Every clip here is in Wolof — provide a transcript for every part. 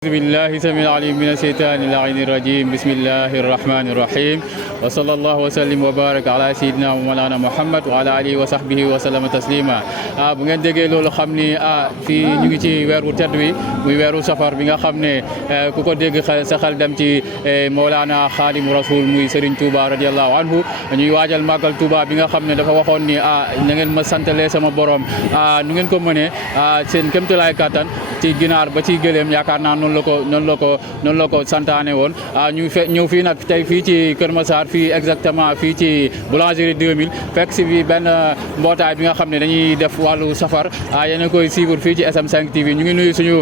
أعوذ بالله السميع العليم من الشيطان اللعين الرجيم بسم الله الرحمن الرحيم وصلى الله وسلم وبارك على سيدنا ومولانا محمد وعلى آله وصحبه وسلم تسليما bu ngeen déggee loolu xam ni fii ñu ngi ci weeru tedd wi muy weeru safar bi nga xam ne ku ko dégg sa xel dem ci Mawlana Xaadimu Rasul muy Serigne Touba radiyallahu anhu ñuy waajal màggal Touba bi nga xam ne dafa waxoon ni na ngeen ma santalee sama borom nu ngeen ko mënee seen kéemtalaay kattan ci ginaar ba ci gëléem yaakaar naa noonu la ko santaane woon ñu ñëw fii nag tey fii ci Kër Massar fii exactement fii ci boulangerie 2000 fekk si bi benn mbootaay bi nga xam ne dañuy def wàllu safar yéen a koy suivre fii ci SM5 TV ñu ngi nuyu suñu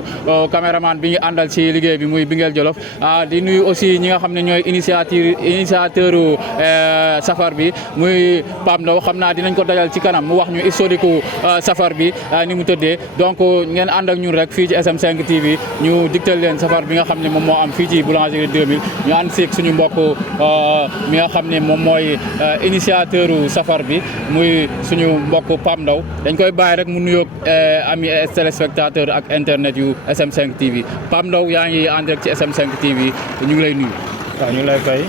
caméraman bi ñu àndal ci liggéey bi muy Bingel Jolof di nuyu aussi ñi nga xam ne ñooy initiateur safar bi muy Pape Ndaw xam naa dinañ ko dajal ci kanam mu wax ñu historique safar bi ni mu tëddee donc ngeen ànd ak ñun rek fii ci SM5 TV ñu digtal leen safar bi nga xam ne moom moo am fii ci boulangerie 2000 ñu ànd seeg suñu mbokk mi nga xam ne moom mooy initiateur safar bi muy suñu mbokk Pape Ndaw dañ koy bàyyi rek mu nuyoog ami téléspectateur ak internet yu SM5 TV Pape Ndaw yaa ngi en direct ci SM5 TV ñu ngi lay nuyu. waaw ñu ngi lay fay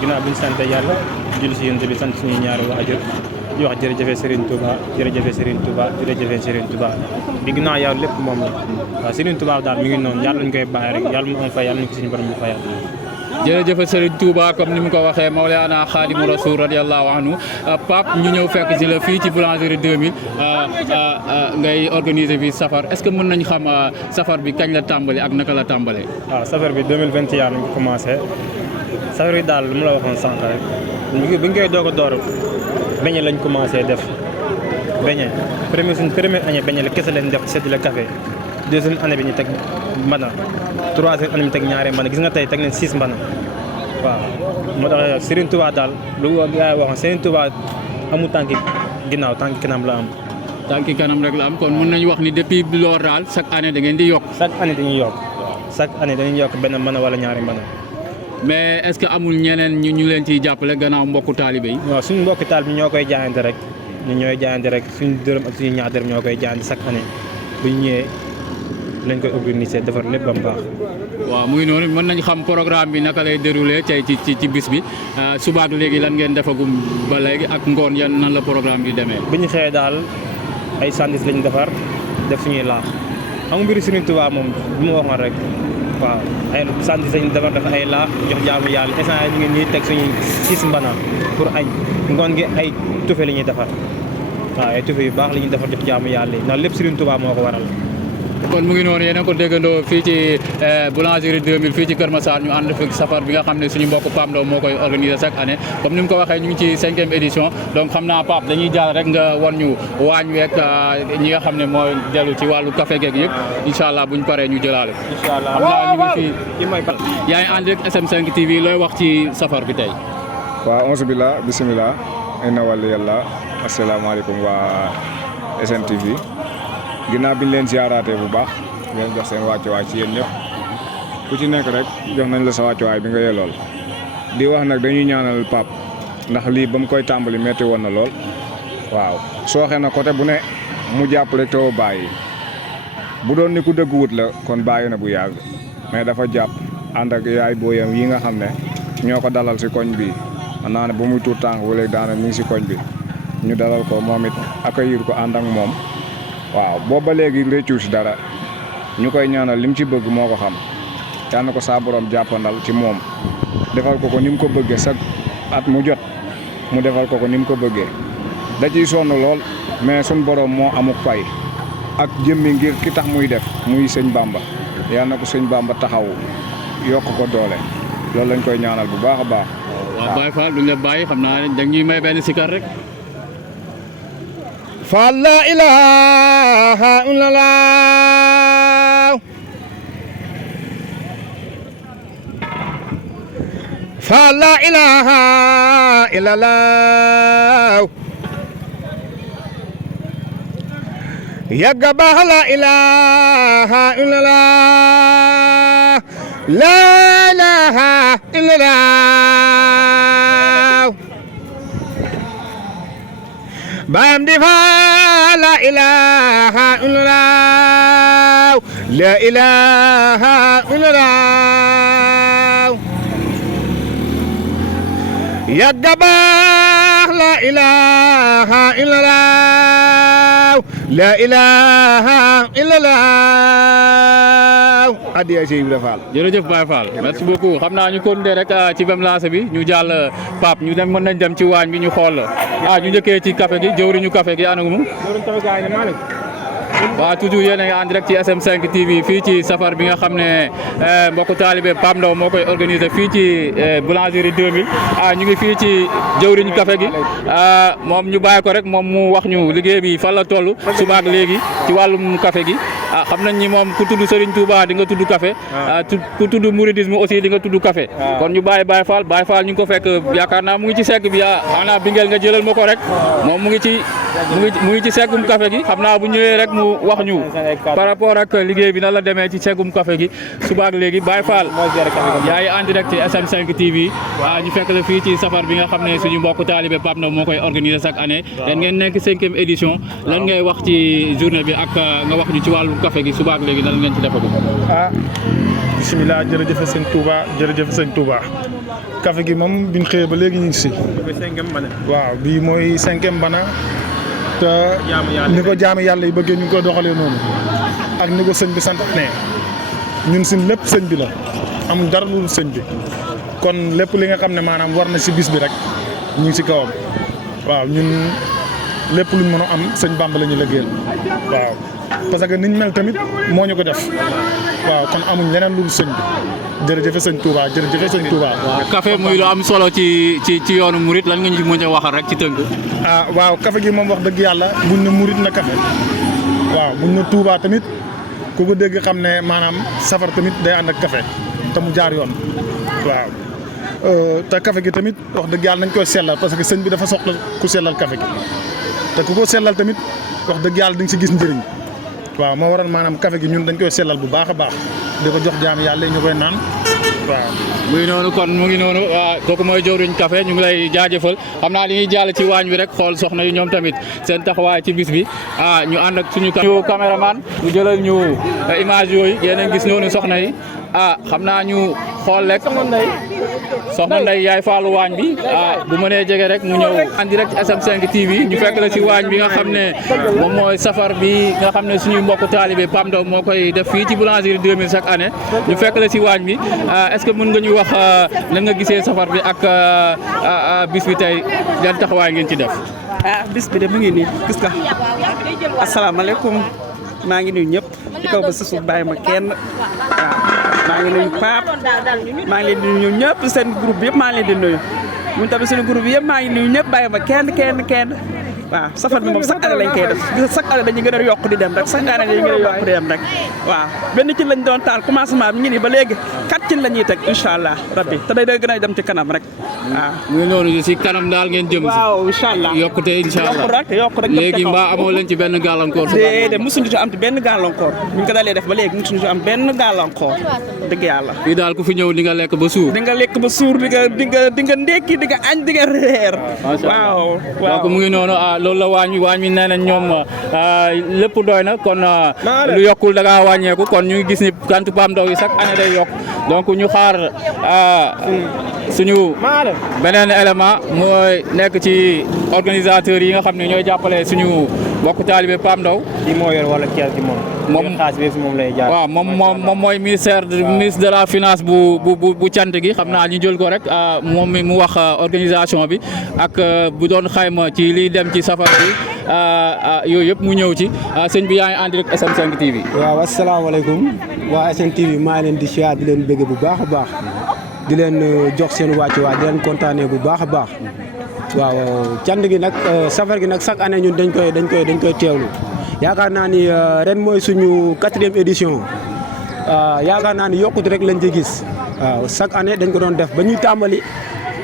ginnaaw bi ñu sant yàlla julli si yéen bi sant suñuy ñaari waajur di wax jërëjëf Serigne Touba jërëjëf Serigne Touba jërëjëf Serigne Touba di ginnaaw yàlla lépp moom la waaw Serigne Touba daal mi ngi noonu yàlla lañ koy bàyyi rek yàlla mu am fay yàlla ñu ko suñu borom mu fayal. jërëjëf Serigne Touba comme ni mu ko waxee Mawlana Xaadimu Rasul radiyallahu anhu Pape ñu ñëw fekk si la fii ci boulangerie 2000 ngay organiser bi safar est-ce que mën nañ xam safar bi kañ la tàmbali ak naka la tàmbalee. waaw safar bi 2021 lañ ko commencé safar bi daal lu mu la waxoon sànq rek bi ñu koy doog a door beñe lañ commencé def beñe suñ première année beñe la kese leen def séddale café deuxième année bi ñu teg mbana troisième année bi teg ñaari mbana gis nga tey teg nañ 6 mbana waaw moo tax Serigne Touba daal lu gars yi waxoon Serigne Touba amul tànki ginnaaw tànki kanam la am. tànki kanam rek la am kon mën nañu wax ni depuis loolu daal chaque année da ngeen di yokk. chaque année dañuy yokk chaque année dañuy yokk benn mbana wala ñaari mbana. mais est-ce que amul ñeneen ñu leen ciy jàppale gannaaw mbokku taalibe yi. waaw suñu mbokku taalibe ñoo koy jaayante rek ñooy jaayante rek suñu dërëm ak suñu ñaar dërëm ñoo koy jaayante chaque année bu ñu ñëwee lañ koy organiser defar lépp ba mu baax. waaw muy noonu mën nañ xam programme bi naka lay déroulé tey ci bis bi subaatu léegi lan ngeen defagum ba léegi ak ngoon yan nan la programme bi demee. bi ñu xëyee daal ay sandwich lañ defar def suñuy laax xam nga mbiru Serigne Touba moom bu ma waxoon rek. waaw ay sandwich lañ defar def ay laax jox jaamu yàlla instant ñu ngi ñuy teg suñuy 6 mbana pour añ ngoon gi ay tufe la ñuy defar waaw ay tufe yu baax la ñuy defar jox jaamu yàlla yi ndax lépp Serigne Touba moo ko waral. kon mu ngi noonu yéen a ko déggandoo fii ci boulangerie 2000 fii ci Kër Massar ñu ànd fi safar bi nga xam ne suñu mbokk Pape Ndaw moo koy organiser chaque année comme ni mu ko waxee ñu ngi ci 5e édition donc xam naa Pape dañuy jàll rek nga wan ñu waañ week ñi nga xam ne mooy dellu ci wàllu café geeg yëpp incha allah buñ paree ñu jëlaale. incha allah xam naa ñu ngi fii yaa ngi ànd rek SM5 TV looy wax ci safar bi tey. waaw onze billah bisimilah inna wàllu yàlla asalaamaaleykum waa SM TV ginnaaw bi ñu leen ziaraatee bu baax ngeen jox seen wàccuwaay ci yéen ñëpp ku ci nekk rek jox nañ la sa wàccuwaay bi nga yelool di wax nag dañuy ñaanal Pape ndax lii ba mu koy tàmbali metti woon na lool waaw sooxe na côté bu ne mu jàpp rek taw bàyyi bu doon ni ku dëgg wut la kon bàyyi na bu yàgg mais dafa jàpp ànd ak yaay booyam yi nga xam ne ñoo ko dalal si koñ bi man naa ne ba muy tuut tànk wala daana mi ngi si koñ bi ñu dalal ko moom it accueillir ko ànd ak moom waaw boobu ba léegi réccu si dara ñu koy ñaanal lim ci bëgg moo ko xam yal na ko saa borom jàppandal ci moom defal ko ni mu ko bëggee chaque at mu jot mu defal ko ni mu ko bëggee da ciy sonn lool mais suñ borom moo amuk fay ak jëmmi ngir ki tax muy def muy sëñ Bamba yal na ko sëñ Bamba taxaw yokk ko doole loolu lañ koy ñaanal bu baax a baax. waaw Baye Fall duñ la bàyyi xam naa da ñuy may benn sikar rek. fa la ilaha illallah fa la ilaha illallah yagga baax la ilaha illallah la ilaha illallah bayam di fa la ilaha illallah لا إله إلا الله يا جبار لا إله إلا الله لا إله إلا الله adiya Cheikh Ibrahima Fall. jërëjëf Baye Fall merci beaucoup xam naa ñu continuer rek ci même lancé bi ñu jàll Pape ñu dem mën nañ dem ci waañ bi ñu xool ñu njëkkee ci café gi jëwriñu café gi anamu waaw toujours yéen a ngi en direct ci SM5 TV fii ci safar bi nga xam ne mbokku taalibe Pape Ndaw moo koy organisé fii ci boulangerie 2000 ñu ngi fii ci jëwriñu café gi moom ñu bàyyi ko rek moom mu wax ñu liggéey bi fan la toll subaak léegi ci wàllum café gi xam nañ ni moom ku tudd Serigne Touba di nga tudd café ku tudd mouridisme aussi di nga tudd café kon ñu bàyyi Baye Fall ñu ngi ko fekk yaakaar naa mu ngi ci segg bi xanaa Bingel nga jëlal ma ko rek moom mu ngi ci seggum café gi xam naa bu ñëwee rek mu wax ñu par rapport ak liggéey bi nan la demee ci seggum café gi subaak léegi Baye Fall yaay en direct ci SM5 TV ñu fekk la fii ci safar bi nga xam ne suñu mbokk taalibe Pape Ndaw moo koy organiser chaque année ren ngeen nekk 5e édition lan ngay wax ci journée bi ak nga wax ñu ci wàllu café gi subaak léegi nan ngeen ci defagu bisimilah jërëjëf sëñ Touba jërëjëf sëñ Touba café gi moom biñ xëyee ba léegi ñu ngi si waaw bii mooy 5e bana te ni ko jaami yàlla yi bëggee ñu ngi koy doxalee noonu ak ni ko sëñ bi sant ne ñun suñ lépp sëñ bi la am dara lu sëñ bi kon lépp li nga xam ne maanaam war na si bis bi rek ñu ngi si kawam waaw ñun lépp luñ mën a am sëñ Bamba la ñu liggéeyal waaw parce que niñ mel tamit moo ñu ko def waaw kon amuñ leneen lu sëñ bi jërëjëf sëñ Touba jërëjëf sëñ Touba. café muy lu am solo ci yoonu murit lan nga ñu mën a waxal rek ci tënk. waaw café gi moom wax dëgg yàlla buñ ne murit na café waaw buñ ne Touba tamit ku ko dégg xam ne maanaam safar tamit day ànd ak café te mu jaar yoon waaw. te café gi tamit wax dëgg yàlla nañ koy sellal parce que sëñ bi dafa soxla ku sellal café gi te ku ko sellal tamit wax dëgg yàlla dañ si gis njëriñ waaw moo waral maanaam café gi ñun dañ koy sellal bu baax a baax di ko jox jaam yàlla ñu koy naan waaw. muy noonu kon mu ngi noonu kooku mooy jëwriñ café ñu ngi lay jaajëfal xam naa li ñuy jàll ci waañ wi rek xool soxna yi ñoom tamit seen taxawaay ci bis bi ñu ànd ak suñu caméraman ñu jëlal ñu image yooyu yéen a gis noonu soxna yi xam naa ñu xool rek soxna Ndeye yaay faalu waañ bi bu mënee jege rek mu ñëw en direct SM5 TV ñu fekk la ci waañ bi nga xam ne moom mooy safar bi nga xam ne suñuy mbokku taalibe Pape Ndaw moo koy def fii ci boulangerie 2000 chaque année ñu fekk la ci waañ bi est-ce que mën nga ñu wax nan nga gisee safar bi ak bis bi tey yan taxawaay ngeen ci def. bis bi de mu ngi nii gis nga asalaamaaleykum maa ngi nuyu ñëpp ci kaw ba sa suuf bàyyi ma kenn waaw maa ngi nuyu Pape maa ngi leen di nuyu ñëpp seen groupe yëpp maa ngi leen di nuyu ñun tamit suñu groupe yëpp maa ngi nuyu ñëpp bàyyi ma kenn waaw safar bi moom chaque année lañ koy def chaque année dañuy gën a yokk di dem rek chaque année dañuy gën a yokk di dem rek waaw benn cin lañ doon taal commencement bi ngi nii ba léegi 4 cin la ñuy teg incha allah rabbi te day gën a dem ci kanam rek waaw. muy noonu si kanam daal ngeen jëm si. waaw incha allah yokkute incha allah yokk rek léegi mbaa amoo leen ci benn gàllankoor. déedéet mosuñu ci am ci benn gàllankoor ñu ko dalee def ba léegi mosuñu ci am benn gàllankoor dëgg yàlla. fii daal ku fi ñëw di nga lekk ba suur. di nga lekk ba suur di nga ndékki di nga añ di nga reer. waaw donc mu ngi noonu loolu la waañ mi nee nañ ñoom lépp doy na kon lu yokkul da ngaa wàññeeku kon ñu ngi gis ni kantu Pape Ndaw yi chaque année day yokk donc ñu xaar suñu beneen élément mooy nekk ci organisateurs yi nga xam ne ñooy jàppale suñu mbokk taalibe Pape Ndaw. kii moo yor wala kees gi moom. moom lay jaar. waaw moom mooy ministre de la finance bu cant gi xam naa ñu jël ko rek moom mi mu wax organisation bi ak bu doon xayma ci liy dem ci safar bi yooyu yëpp mu ñëw ci sëñ bi yaa ngi en direct SM5 TV. waaw asalaamaaleykum waa SM TV maa ngi leen di siyaar di leen bëgg bu baax a baax di leen jox seen wàccuwaay di leen kontaanee bu baax a baax waaw cant gi nag safar gi nag chaque année ñun dañ koy teewlu. yaakaar naa ni ren mooy suñu 4e édition yaakaar naa ni yokkute rek lañ ci gis waaw chaque année dañ ko doon def ba ñuy tàmbali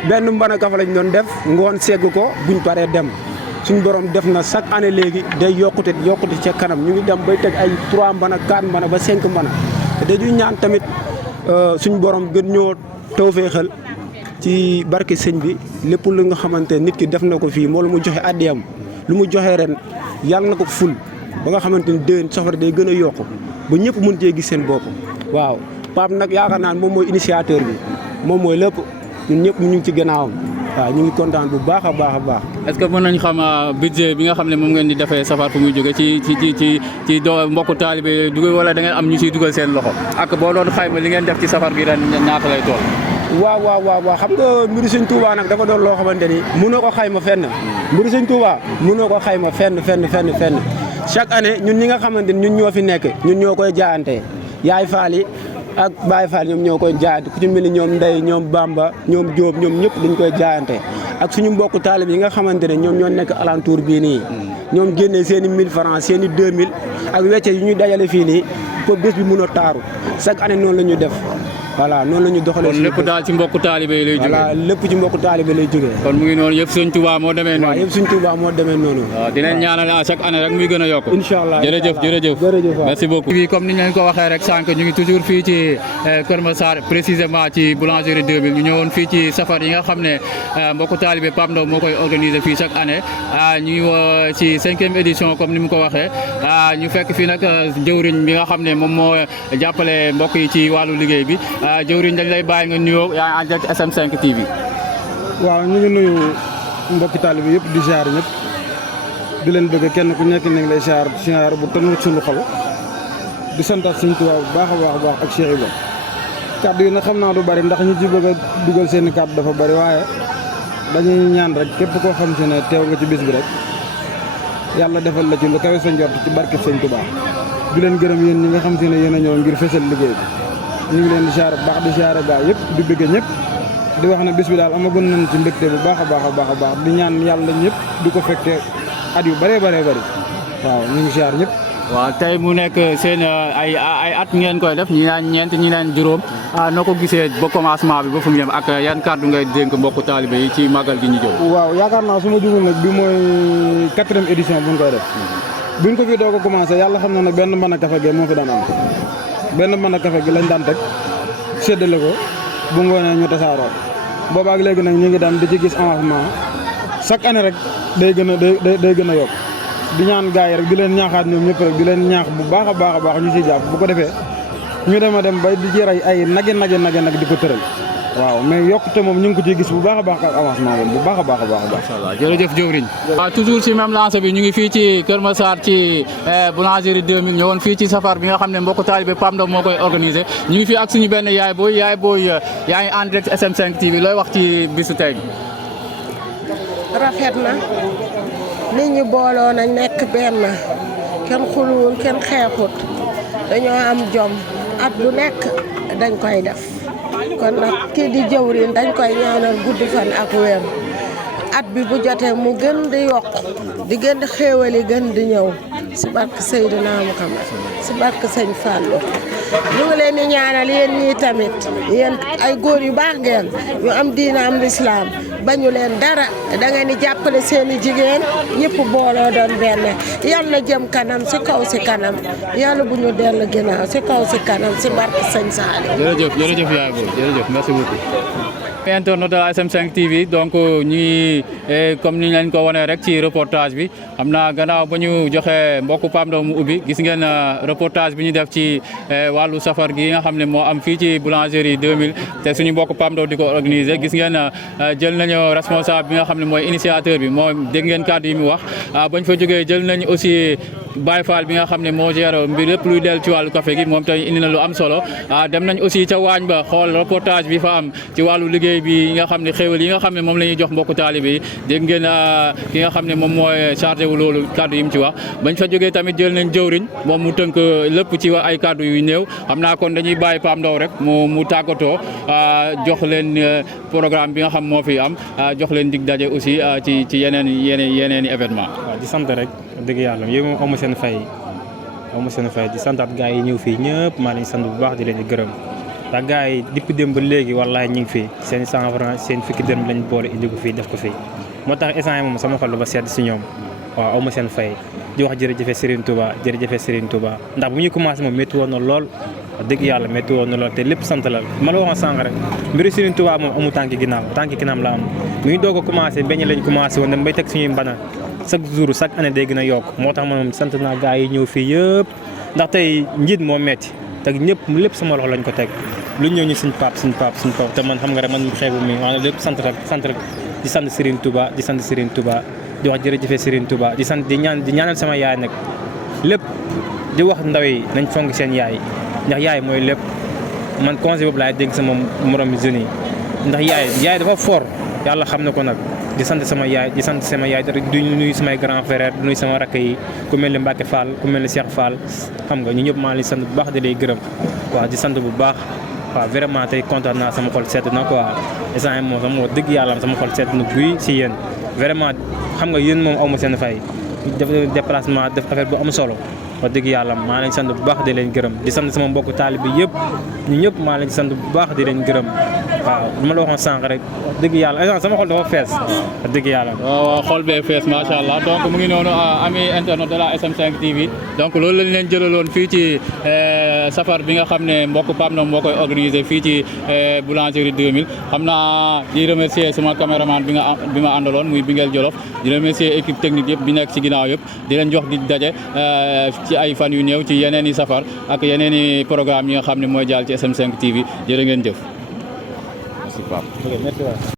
benn mbana kafa lañ doon def ngoon segg ko buñ paree dem suñu borom def na chaque année léegi day yokkute ca kanam ñu ngi dem bay teg ay 3 mbana 4 mbana ba 5 mbana te dañuy ñaan tamit suñu borom gën ñoo tawfeexal ci barke sëñ bi lépp lu nga xamante nit ki def na ko fii moo lu mu joxe addiyam lu mu joxe ren yàlla na ko ful ba nga xamante ni déwén safar day gën a yokku ba ñëpp mën cee gis seen bopp waaw Pape nag yaakaar naa moom mooy initiateur bi moom mooy lépp ñun ñëpp ñu ngi ci gannaawam waaw ñu ngi kontaan bu baax a baax a baax. est-ce que mën nañ xam budget bi nga xam ne moom ngeen di defee safar fu muy jóge ci mbokku taalibe dugal wala da ngeen am ñu ciy dugal seen loxo ak boo doon xayma li ngeen def ci safar bi ren ñaata lay toll. waaw xam nga mbiru Sëñ Touba nag dafa doon loo xamante ni mënoo ko xayma fenn mbiru Sëñ Touba mënoo ko xayma fenn chaque année ñun ñi nga xamante ni ñun ñoo fi nekk ñun ñoo koy jaayante yaay faal yi ak Baye Fall ñoom ñoo koy jaayante ku ci mel ni ñoom Ndey ñoom Bamba ñoom Diop ñoom ñëpp dañ koy jaayante ak suñu mbokku taalib yi nga xamante ne ñoom ñoo nekk alentour bii nii ñoom génnee seen i 1000 francs seen i 2000 ak wecce yu ñu dajale fii nii pour bés bi mun a taaru chaque année noonu la ñu def voilà noonu la ñu doxalee. kon lépp daal ci mbokku taalibe yi lay jógee. voilà lépp ci mbokku taalibe lay jógee. kon mu ngi noonu yëpp Sëñ Touba moo demee noonu. waaw yëpp Sëñ Touba moo demee noonu. waaw dinañ ñaanal chaque année rek muy gën a yokk. incha allah jërëjëf merci beaucoup. fii comme ni ñu leen ko waxee rek sànq ñu ngi toujours fii ci Kër Massar précisément ci boulangerie 2000 ñu ñëwoon fii ci safar yi nga xam ne mbokku taalibe Pape Ndaw moo koy organiser fii chaque année ñu ngi ci 5e édition comme ni mu ko waxee ñu fekk fii nag jëwriñ bi nga xam ne moom moo jàppale mbokk yi ci wàllu liggéey bi jëwriñ dañ lay bàyyi nga nuyoo yaa ngi en direct SM5 TV. waaw ñu ngi nuyu mbokki taalibe yëpp di ziar ñëpp di leen bëgg kenn ku nekk ne ngi lay ziar bu tënk suñu xol di santaat Sëñ Tuubaa bu baax a baax ak Cheikh Ibrahima kàddu yi nag xam naa du bari ndax ñu ci bëgg a dugal seen i kàddu dafa bari waaye dañuy ñaan rek képp koo xam si ne teew nga ci bis bi rek yàlla defal la ci lu kawe sa njort ci barke Sëñ Tuubaa di leen gërëm yéen ñi nga xam si ne yéen a ñëw ngir fësal liggéey bi ñu ngi leen di ziar bu baax di ziar gaa yëpp di bëgg ñëpp di wax ne bis bi daal amagun nañ ci mbégte bu baax a baax di ñaan yàlla ñëpp di ko fekkee at yu bëree bëri waaw ñu ngi ziar ñëpp. waaw tey mu nekk seen ay at ngeen koy def ñi naan ñeent ñi naan juróom noo ko gisee ba commencement bi ba fu mu yem ak yan kàddu ngay dénk mbokku taalibe yi ci màggal gi ñu jëm. waaw yaakaar naa su ma jugul nag bi mooy 4e édition bu ñu koy def buñ ko fi doog a commencé yàlla xam na ne benn mën a kafe gi moo fi daan am benn mën a kafe gi lañ daan teg séddale ko bu ngoonee ñu tasaaroo boobaak léegi nag ñu ngi daan di ci gis avancement chaque année rek day gën a yokk di ñaan gars yi rek di leen ñaaxaat ñoom ñëpp rek di leen ñaax bu baax a baax ñu ciy jàpp bu ko defee ñu dem a dem ba di ci rey ay nag di ko tëral waaw mais yokkute moom ñu ngi ko ciy gis bu baax a baax ak avancement moom bu baax a baax. macha allah jërëjëf jëwriñ. waaw toujours ci même lancé bi ñu ngi fii ci Kër Massar ci boulangerie 2000 ñëwoon fii ci safar bi nga xam ne mbokku taalibe Pape Ndaw moo koy organisé ñu ngi fii ak suñu benn yaay booy yaa ngi en direct SM5 TV looy wax ci bisu tey bi. rafet na nit ñi booloo nañ nekk benn kenn xuluwul kenn xeexut dañoo am jom at bu nekk dañ koy def kon nag kii di jëwriñ dañ koy ñaanal gudd fan ak wér at bi bu jotee mu gën di yokk di gën di xéewali gën di ñëw si barke Seydina Muhammad si barke Sëñ Fallou ñu ngi leen di ñaanal yéen ñii tamit yéen ay góor yu baax ngeen ñu am diina am lislaam bañu leen dara da ngeen di jàppale seen i jigéen ñëpp booloo doon benn yàlla jëm kanam si kaw si kanam yàlla bu ñu dellu ginnaaw si kaw si kanam si barke Sëñ Saali. jërëjëf yaay booy jërëjëf merci beaucoup. internet de SM5 TV donc ñi comme ni ñu leen ko wanee rek ci reportage bi xam naa gannaaw ba ñu joxe mbokku Pape Ndaw mu ubbi gis ngeen reportage bi ñu def ci wàllu safar gi nga xam ne moo am fii ci boulangerie 2000 te suñu mbokku Pape Ndaw di ko organiser gis ngeen jël nañu responsable bi nga xam ne mooy initiateur bi moo dégg ngeen kàddu yi mu wax bañ fa jógee jël nañu aussi Baye Fall bi nga xam ne moo gère mbir lépp luy del ci wàllu café gi moom tamit indi na lu am solo dem nañ aussi ca waañ ba xool reportage bi fa am ci wàllu liggéey bi nga xam ne xéwal yi nga xam ne moom la ñuy jox mbokku taalibe yi dégg ngeen ki nga xam ne moom mooy chargé wu loolu kàddu yi mu ci wax bañ fa jógee tamit jël nañ jëwriñ moom mu tënk lépp ci ay kàddu yu néew xam naa kon dañuy bàyyi Pape Ndaw rek mu tàggatoo jox leen programme bi nga xam moo fi am jox leen dig daje aussi ci yeneen i événement waaw di sant rek dëgg yàlla yow moom amu seen fay di santaat gars yi ñëw fii ñëpp maa leen sant bu baax di leen di gërëm ndax gars yi depuis démb ba léegi wallaahi ñu ngi fii seen 100 francs seen fukki dërëm lañ boole indi ko fii def ko fii moo tax instant moom sama xol dafa sedd si ñoom waaw amu seen fay di wax jërëjëfe Serigne Touba ndax bu ñuy commencé moom métti woon na lool wax dëgg yàlla métti woon na lool te lépp sant la ma la waxoon sànq rek mbiru Serigne Touba moom amu tànki ginnaaw la am bu ñu doog a commencé beñ lañ commencé woon dem bay teg suñuy mbana chaque jour chaque année day gën a yokk moo tax man moom sant naa gars yi ñëw fii yëpp ndax tey njiit moo metti te ñëpp lépp sama loxo lañ ko teg lu ñëw ñu suñ pap te man xam nga rek man xeebu mi maanaam lépp sant rek di sant Serigne Touba di sant Serigne Touba di wax jërëjëf Serigne Touba di sant di ñaanal sama yaay nag lépp di wax ndaw yi nañ fonk seen yaay ndax yaay mooy lépp man conseil boobu laay dénk sama morom jeunes yi ndax yaay dafa fort yàlla xam na ko nag di sant sama yaay di nuyu samay grand frère di nuyu sama rakk yi ku mel ni Mbacke Fall ku mel ni Cheikh Fall xam nga ñu ñëpp maa ngi sant bu baax di lay gërëm waaw di sant bu baax waaw vraiment tey kontaan naa sama xol sedd na quoi instant moom sama wax dëgg yàlla sama xol sedd na buy si yéen vraiment xam nga yéen moom aw ma seen fay def déplacement def affaire bu am solo wax dëgg yàlla maa leen sant bu baax di leen gërëm di sant sama mbokku taalibe bi yëpp ñu ñëpp maa leen sant bu baax di leen gërëm waaw ma la waxoon sànq rek wax dëgg yàlla sama xol dafa fees wax dëgg yàlla. waaw xol bee fees macha allah donc mu ngi noonu ami internet de la SM5 TV donc loolu lañ leen jëlaloon fii ci safar bi nga xam ne mbokk Pape Ndong moo koy organisé fii ci boulangerie 2000 xam naa di remercier sama caméraman bi ma àndaloon muy Bingel Jolof di remercier équipe technique yëpp bi nekk ci ginnaaw yëpp di leen jox di daje ci ay fan yu néew ci yeneen i safar ak yeneen i programme yi nga xam ne mooy jàll ci SM5 TV jërë ngeen jëf. Merci Pape. Merci.